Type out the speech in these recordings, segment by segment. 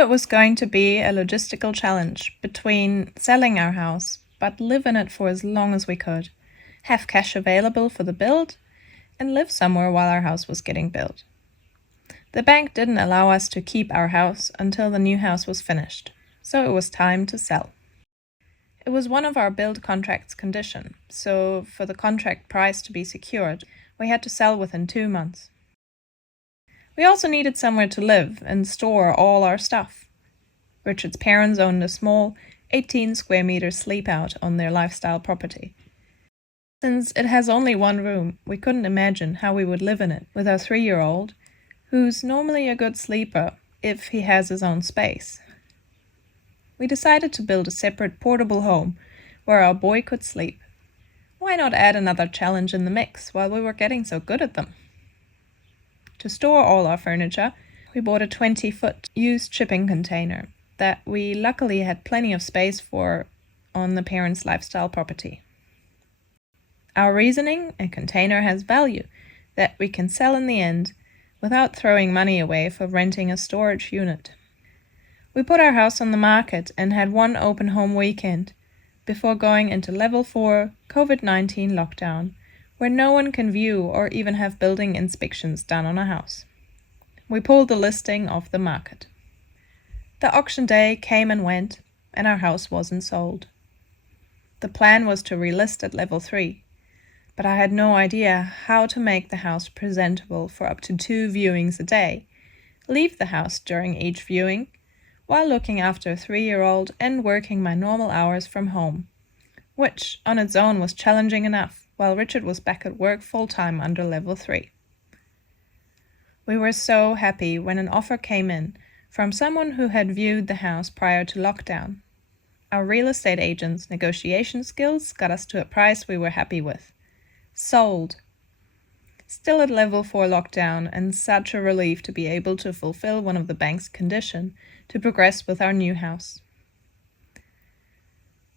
it was going to be a logistical challenge between selling our house, but live in it for as long as we could, have cash available for the build, and live somewhere while our house was getting built. The bank didn't allow us to keep our house until the new house was finished, so it was time to sell. It was one of our build contract's condition, so for the contract price to be secured, we had to sell within 2 months. We also needed somewhere to live and store all our stuff. Richard's parents owned a small, 18 square meter sleep-out on their lifestyle property. Since it has only one room, we couldn't imagine how we would live in it with our 3-year-old, who's normally a good sleeper if he has his own space. We decided to build a separate portable home where our boy could sleep. Why not add another challenge in the mix while we were getting so good at them? To store all our furniture, we bought a 20-foot used shipping container that we luckily had plenty of space for on the parents' lifestyle property. Our reasoning: a container has value that we can sell in the end without throwing money away for renting a storage unit. We put our house on the market and had one open home weekend before going into level 4 COVID-19 lockdown, where no one can view or even have building inspections done on a house. We pulled the listing off the market. The auction day came and went, and our house wasn't sold. The plan was to relist at level 3, but I had no idea how to make the house presentable for up to 2 viewings a day, leave the house during each viewing, while looking after a 3-year-old and working my normal hours from home, which on its own was challenging enough while Richard was back at work full-time under level 3. We were so happy when an offer came in from someone who had viewed the house prior to lockdown. Our real estate agent's negotiation skills got us to a price we were happy with. Sold! Still at level 4 lockdown, and such a relief to be able to fulfill one of the bank's condition to progress with our new house.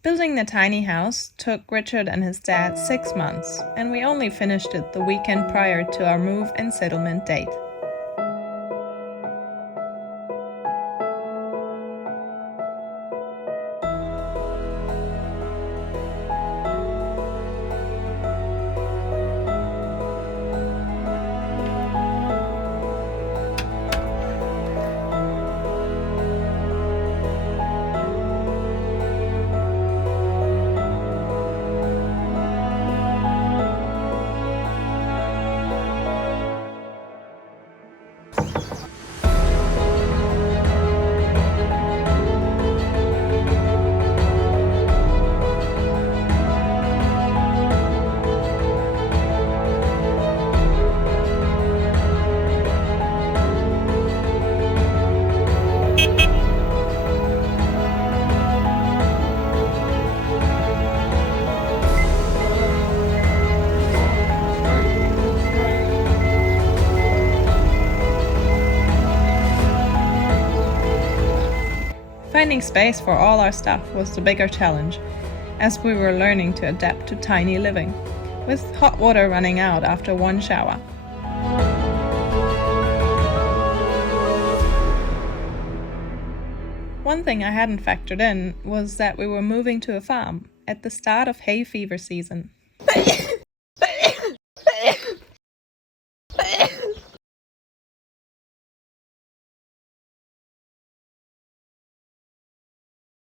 Building the tiny house took Richard and his dad 6 months, and we only finished it the weekend prior to our move and settlement date. Finding space for all our stuff was the bigger challenge, as we were learning to adapt to tiny living, with hot water running out after one shower. One thing I hadn't factored in was that we were moving to a farm at the start of hay fever season.